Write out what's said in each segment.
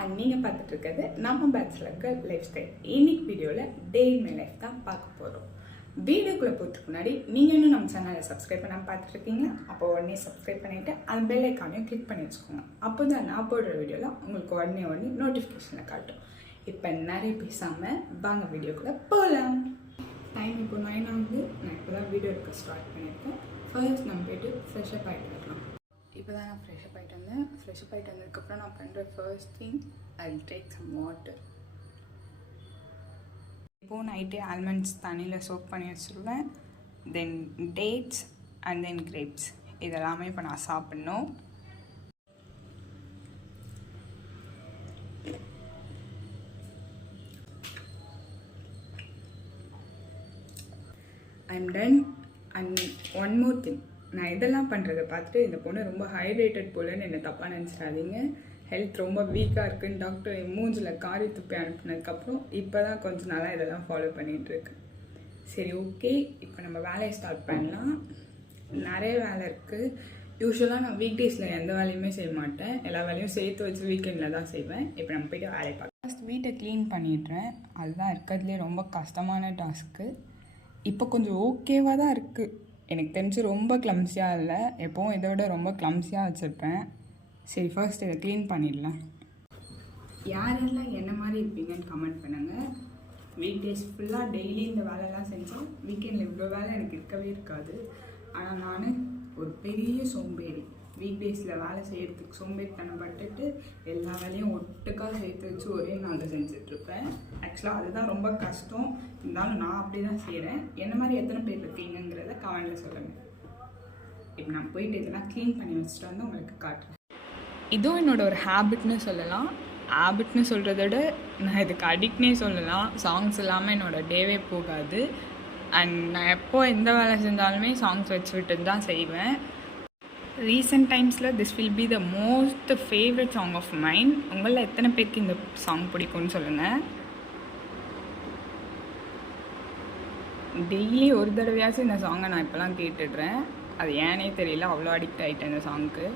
And நீங்கள் பார்த்துட்டு இருக்கிறது நம்ம பேச்சுலருக்கு லைஃப் ஸ்டைல். இன்னைக்கு வீடியோவில் டே இன் மை லைஃப் தான் பார்க்க போகிறோம். வீடியோக்குள்ளே போகிறதுக்கு முன்னாடி நீங்கள் இன்னும் நம்ம சேனலை சப்ஸ்கிரைப் பண்ணாமல் பார்த்துருக்கீங்க. அப்போ உடனே சப்ஸ்கிரைப் பண்ணிவிட்டு அந்த பெல் ஐக்கானையும் கிளிக் பண்ணி வச்சுக்கோங்க. அப்போ தான் நான் போடுற வீடியோவில் உங்களுக்கு உடனே நோட்டிஃபிகேஷனில் காட்டும். இப்போ நிறைய பேசாமல் வாங்க வீடியோக்குள்ளே போகலாம். டைம் இப்போ 9 ஆகுது. நான் இப்போ தான் வீடியோ எடுக்க ஸ்டார்ட் பண்ணியிருக்கேன். ஃபர்ஸ்ட் நம்ம போய்ட்டு ஃப்ரெஷ்அப் ஆகிட்டு வரலாம். இப்போ தான் நான் ஃப்ரெஷ்அப் ஆகிட்டு வந்தேன். ஃப்ரெஷ்அப் ஆகிட்டு வந்ததுக்கப்புறம் நான் பண்ணுற first thing I will take some water. இப்போது நைட்டே ஆல்மண்ட்ஸ் தண்ணியில் சோக் பண்ணி வச்சுருவேன். Then dates and then grapes இதெல்லாமே இப்போ நான் சாப்பிட்ணும். I'm done. And one more thing, நான் இதெல்லாம் பண்ணுறதை பார்த்துட்டு இந்த பொண்ணு ரொம்ப ஹைட்ரேட்டட் போலன்னு என்னை தப்பாக நினச்சிடாதீங்க. ஹெல்த் ரொம்ப வீக்காக இருக்குன்னு டாக்டர் என் மூஞ்சில் காரி துப்பி அனுப்புனதுக்கப்புறம் இப்போ தான் கொஞ்சம் நாளாக இதெல்லாம் ஃபாலோ பண்ணிகிட்ருக்கு. சரி, ஓகே, இப்போ நம்ம வேலையை ஸ்டார்ட் பண்ணலாம். நிறைய வேலை இருக்குது. யூஸ்வலாக நான் வீக் டேஸில் எந்த வேலையுமே செய்ய மாட்டேன். எல்லா வேலையும் சேர்த்து வச்சு வீக்கெண்டில் தான் செய்வேன். இப்போ நம்ம போய்ட்டு வேலையை பார்க்கலாம். ஃபஸ்ட் வீட்டை க்ளீன் பண்ணிடுறேன். அதுதான் இருக்கிறதுலே ரொம்ப கஷ்டமான டாஸ்க்கு. இப்போ கொஞ்சம் ஓகேவாக தான் இருக்குது. எனக்கு தெரிஞ்சு ரொம்ப கிளம்ஸியாக இல்லை. எப்போவும் இதை விட ரொம்ப கிளம்ஸியாக வச்சுருப்பேன். சரி, ஃபர்ஸ்ட் இதை க்ளீன் பண்ணிடலாம். யாரெல்லாம் என்ன மாதிரி இருப்பீங்கன்னு கமெண்ட் பண்ணுங்கள். வீக் டேஸ் ஃபுல்லாக டெய்லி இந்த வேலையெல்லாம் செஞ்சோம். வீக்கெண்டில் இவ்வளோ வேலை எனக்கு இருக்கவே இருக்காது. ஆனால் நான் ஒரு பெரிய சோம்பேறி. வீக் டேஸில் வேலை செய்கிறதுக்கு சோம்பேறித்தனம் பட்டுட்டு எல்லா வேலையும் ஒட்டுக்காக சேர்த்து வச்சு ஒரே நாளில் செஞ்சிட்ருப்பேன். ஆக்சுவலாக அதுதான் ரொம்ப கஷ்டம். இருந்தாலும் நான் அப்படி தான் செய்கிறேன். என்ன மாதிரி எத்தனை பேர் இருக்கீங்கிறத கமெண்டில் சொல்லுங்கள். இப்போ நான் போயிட்டு இதெல்லாம் க்ளீன் பண்ணி வச்சுட்டு வந்து உங்களுக்கு காட்டுறேன். இதுவும் என்னோட ஒரு ஹேபிட்னு சொல்லலாம். ஹேபிட்னு சொல்கிறத விட நான் இதுக்கு அடிக்ட்னே சொல்லலாம். சாங்ஸ் இல்லாமல் என்னோடய டேவே போகாது. அண்ட் நான் எப்போ எந்த வேலை செஞ்சாலுமே சாங்ஸ் வச்சு விட்டு தான் செய்வேன். ரீசெண்ட் டைம்ஸில் this will be the most favourite song of mind. உங்களில் எத்தனை பேருக்கு இந்த சாங் பிடிக்கும்னு சொல்லுங்கள். டெய்லி ஒரு தடவையாச்சும் இந்த சாங்கை நான் இப்போலாம் கேட்டுடுறேன். அது ஏனே தெரியல, அவ்வளோ அடிக்ட் ஆகிட்டேன் இந்த சாங்க்கு.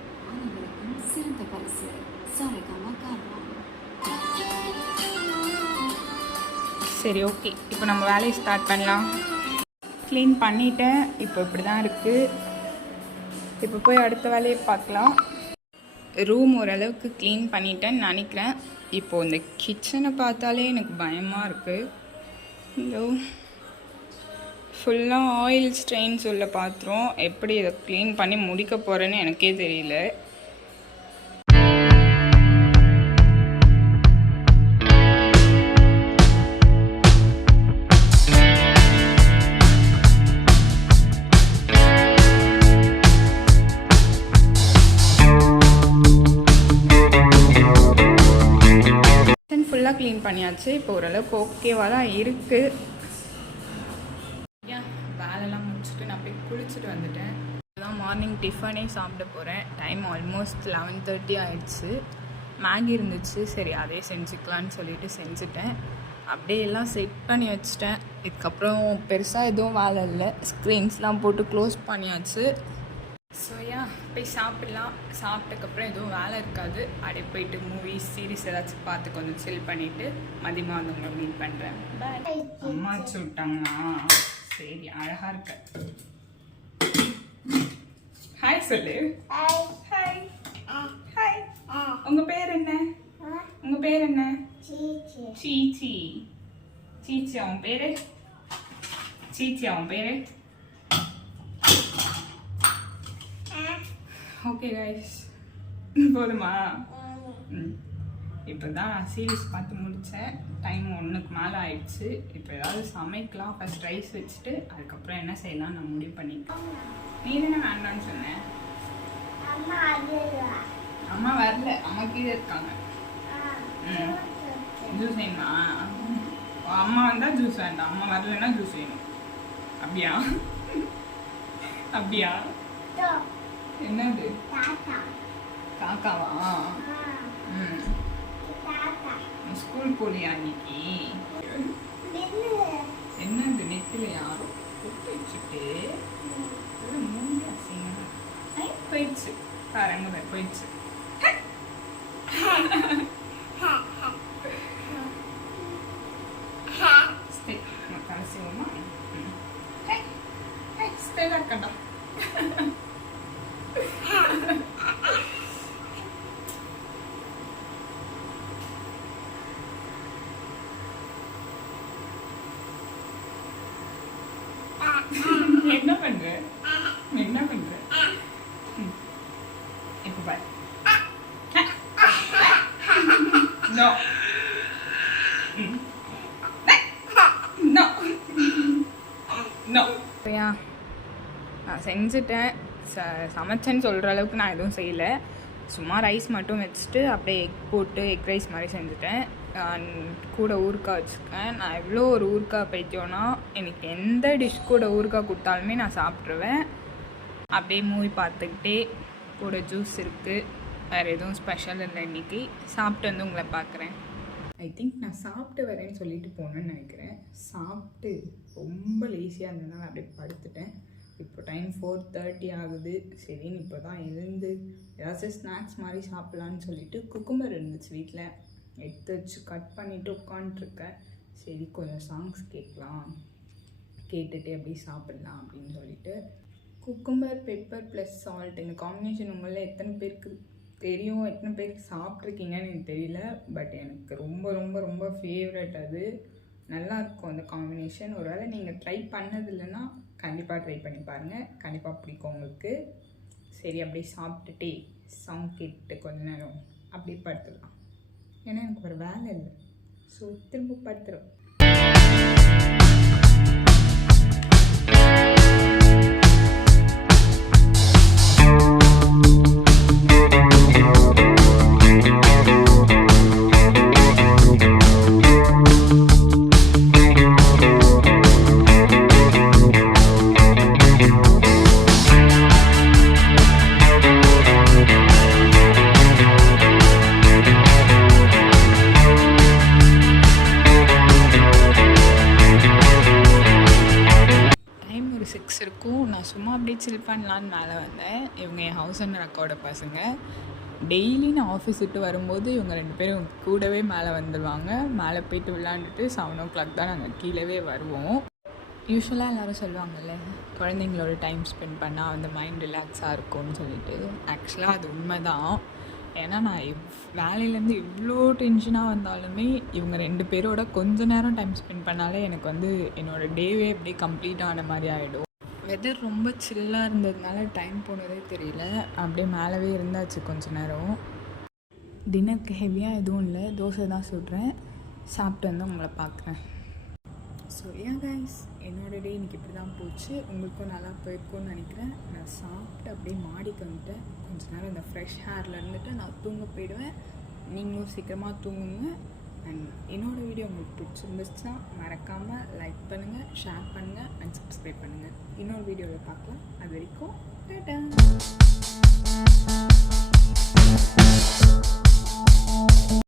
சரி, ஓகே, இப்போ நம்ம வேலையை ஸ்டார்ட் பண்ணலாம். க்ளீன் பண்ணிட்டேன். இப்போ இப்படி தான் இருக்குது. இப்போ போய் அடுத்த வேலையை பார்க்கலாம். ரூம் ஓரளவுக்கு க்ளீன் பண்ணிட்டேன்னு நினைக்கிறேன். இப்போது இந்த கிச்சனை பார்த்தாலே எனக்கு பயமாக இருக்குது. இதோ ஃபுல்லாக ஆயில் ஸ்ட்ரெயின்ஸ் உள்ள பாத்திரம். எப்படி இதை க்ளீன் பண்ணி முடிக்க போகிறேன்னு எனக்கே தெரியல. ஃபுல்லாக க்ளீன் பண்ணியாச்சு. இப்போ ஓரளவுக்கு ஓகேவாக தான் இருக்குது. வேலைலாம் முடிச்சுட்டு நான் போய் குளிச்சுட்டு வந்துட்டேன். இப்போதான் மார்னிங் டிஃபனே சாப்பிட போகிறேன். டைம் ஆல்மோஸ்ட் 11:30 ஆகிடுச்சு. மேகி இருந்துச்சு, சரி அதே செஞ்சுக்கலான்னு சொல்லிட்டு செஞ்சுட்டேன். அப்படியே எல்லாம் செட் பண்ணி வச்சுட்டேன். இதுக்கப்புறம் பெருசாக எதுவும் வேலை இல்லை. ஸ்க்ரீன்ஸ்லாம் போட்டு க்ளோஸ் பண்ணியாச்சு. ஸோ போய் சாப்பிட்லாம். சாப்பிட்டதுக்கப்புறம் எதுவும் வேலை இருக்காது. அப்படியே போயிட்டு மூவிஸ் சீரீஸ் ஏதாச்சும் பார்த்து கொஞ்சம் சில் பண்ணிவிட்டு மதியமாக வந்து உங்களை மீட் பண்ணுறேன். பாய். அம்மா வச்சு விட்டாங்களா? சரி, அழகாக இருக்க. ஹாய் சொல்லு. Hi hi. உங்கள் பேர் என்ன? உங்கள் பேர் என்ன? சீச்சி. சீச்சி அவன் பேர்? சீச்சி அவன் பேர்? ஓகே கைஸ், போதுமா? இப்போ தான் நான் சீரீஸ் பார்த்து முடித்தேன். டைம் 1க்கு மேலே ஆயிடுச்சு. இப்போ ஏதாவது சமைக்கலாம். ஃபஸ்ட் ரைஸ் வச்சுட்டு அதுக்கப்புறம் என்ன செய்யலாம் நான் முடிவு பண்ணிக்கலாம். நீ தானே வேண்டான்னு சொன்னேன். அம்மா வரல, அம்மா கீழே இருக்காங்க. ஜூஸ் வேணுமா? அம்மா வந்தால் ஜூஸ் வேண்டாம், அம்மா வரலன்னா ஜூஸ் வேணும். அப்படியா? அப்படியா? என்னது? காக்காவா? ஸ்கூல் போலியா இன்னைக்கு? என்னது நெத்திலையா? வச்சுட்டு மூஞ்சி அசிங்க போயிடுச்சு. பாருங்க போயிடுச்சு. பக்கத்துலேயே தான் இருக்கேன்டா. என்ன பண்ற என்ன பண்ற இப்ப பாரு. No. No. No. நான் செஞ்சுட்டேன். சமைச்சேன்னு சொல்கிற அளவுக்கு நான் எதுவும் செய்யலை. சும்மா ரைஸ் மட்டும் வச்சுட்டு அப்படியே எக் போட்டு எக் ரைஸ் மாதிரி செஞ்சுட்டேன். கூட ஊறுகாய் வச்சுருக்கேன். நான் எவ்வளோ ஒரு ஊறுகாய் பைத்தியம்னா எனக்கு எந்த டிஷ் கூட ஊறுகாய் கொடுத்தாலுமே நான் சாப்பிட்ருவேன். அப்படியே மூவி பார்த்துக்கிட்டே கூட ஜூஸ் இருக்குது. வேறு எதுவும் ஸ்பெஷல் இல்லை. இன்றைக்கி சாப்பிட்டு வந்து உங்களை பார்க்குறேன். ஐ திங்க் நான் சாப்பிட்டு வரேன்னு சொல்லிட்டு போனேன்னு நினைக்கிறேன். சாப்பிட்டு ரொம்ப லேசியாக இருந்ததுனால அப்படியே படுத்துட்டேன். இப்போ டைம் 4:30 ஆகுது. சரின்னு இப்போ தான் எழுந்து ஏதாச்சும் ஸ்நாக்ஸ் மாதிரி சாப்பிட்லான்னு சொல்லிட்டு குக்கும்பர் இருந்துச்சு வீட்டில், எடுத்து வச்சு கட் பண்ணிவிட்டு உட்காண்ட்ருக்கேன். சரி கொஞ்சம் சாங்ஸ் கேட்கலாம், கேட்டுட்டு அப்படியே சாப்பிட்லாம் அப்படின்னு சொல்லிட்டு. குக்கும்பர் பெப்பர் ப்ளஸ் சால்ட் இந்த காம்பினேஷன் உங்களில் எத்தனை பேருக்கு தெரியும், எத்தனை பேருக்கு சாப்பிட்ருக்கீங்கன்னு எனக்கு தெரியல. பட் எனக்கு ரொம்ப ரொம்ப ரொம்ப ஃபேவரட். அது நல்லாயிருக்கும் அந்த காம்பினேஷன். ஒருவேளை நீங்கள் ட்ரை பண்ணது இல்லைன்னா கண்டிப்பாக ட்ரை பண்ணி பாருங்கள், கண்டிப்பாக பிடிக்கும் உங்களுக்கு. சரி அப்படியே சாப்பிட்டுட்டே சாங் கேட்டு கொஞ்ச நேரம் அப்படியே படுத்துடலாம். ஏன்னா எனக்கு ஒரு வேலை இல்லை. ஸோ திரும்ப படுத்துடும். இருக்கும். நான் சும்மா அப்படியே சில் பண்ணலான்னு மேலே வந்தேன். இவங்க என் ஹவுஸ் ஓனர் அக்காவோட பசங்க. டெய்லி நான் ஆஃபீஸ் விட்டு வரும்போது இவங்க 2 பேரும் கூடவே மேலே வந்துடுவாங்க. மேலே போய்ட்டு விளாண்டுட்டு 7 o'clock தான் நாங்கள் கீழே வருவோம். யூஸ்வலாக எல்லோரும் சொல்லுவாங்கள்ல, குழந்தைங்களோட டைம் ஸ்பெண்ட் பண்ணால் அந்த மைண்ட் ரிலாக்ஸாக இருக்கும்னு சொல்லிட்டு. ஆக்சுவலாக அது உண்மை தான். ஏன்னா நான் வேலையிலேருந்து இவ்வளோ டென்ஷனாக வந்தாலுமே இவங்க 2 பேரோட கொஞ்ச நேரம் டைம் ஸ்பெண்ட் பண்ணாலே எனக்கு வந்து என்னோடய டேவே அப்படியே கம்ப்ளீட் ஆன மாதிரி ஆகிடும். வெதர் ரொம்ப சில்லாக இருந்ததுனால டைம் போனதே தெரியல. அப்படியே மேலவே இருந்தாச்சு கொஞ்ச நேரம். டின்னருக்கு ஹெவியாக எதுவும் இல்லை, தோசை தான் சுடுறேன். சாப்பிட்டு வந்து உங்களை பார்க்குறேன். ஸோ கைஸ், என்னோடய டே இன்றைக்கி இப்படி தான் போச்சு. உங்களுக்கும் நல்லா போயிருக்கும்னு நினைக்கிறேன். நான் சாப்பிட்டு அப்படியே மாடிக்கு வந்துட்டேன். கொஞ்ச நேரம் இந்த ஃப்ரெஷ் ஹேரில் இருந்துட்டு நான் தூங்க போயிடுவேன். நீங்களும் சீக்கிரமாக தூங்குங்க. அண்ட் என்னோடய வீடியோ உங்களுக்கு பிடிச்சிருந்துச்சுன்னா மறக்காமல் லைக் பண்ணுங்கள், ஷேர் பண்ணுங்கள் அண்ட் சப்ஸ்கிரைப் பண்ணுங்கள். இன்னொரு வீடியோவில் பார்க்கலாம். அது வரைக்கும் டாடா.